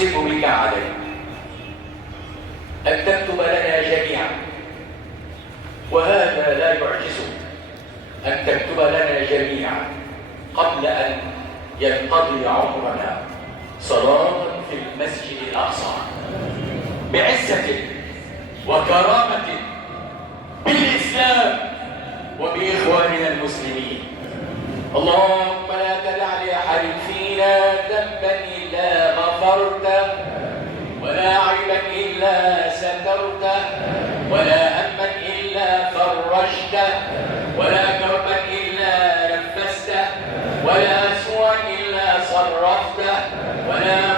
نقسم بك عليه أن تكتب لنا جميعا، وهذا لا يعجزك، أن تكتب لنا جميعا قبل أن ينقضي عمرنا صلاة في المسجد الأقصى بعزة وكرامة بالإسلام وبإخواننا المسلمين. اللهم لا تدع لأحد فينا ذنبا إلا غفرته، ولا عيبا إلا سترته، ولا هما إلا فرجته، ولا كربا إلا نفسته، ولا سوءا إلا صرفته، ولا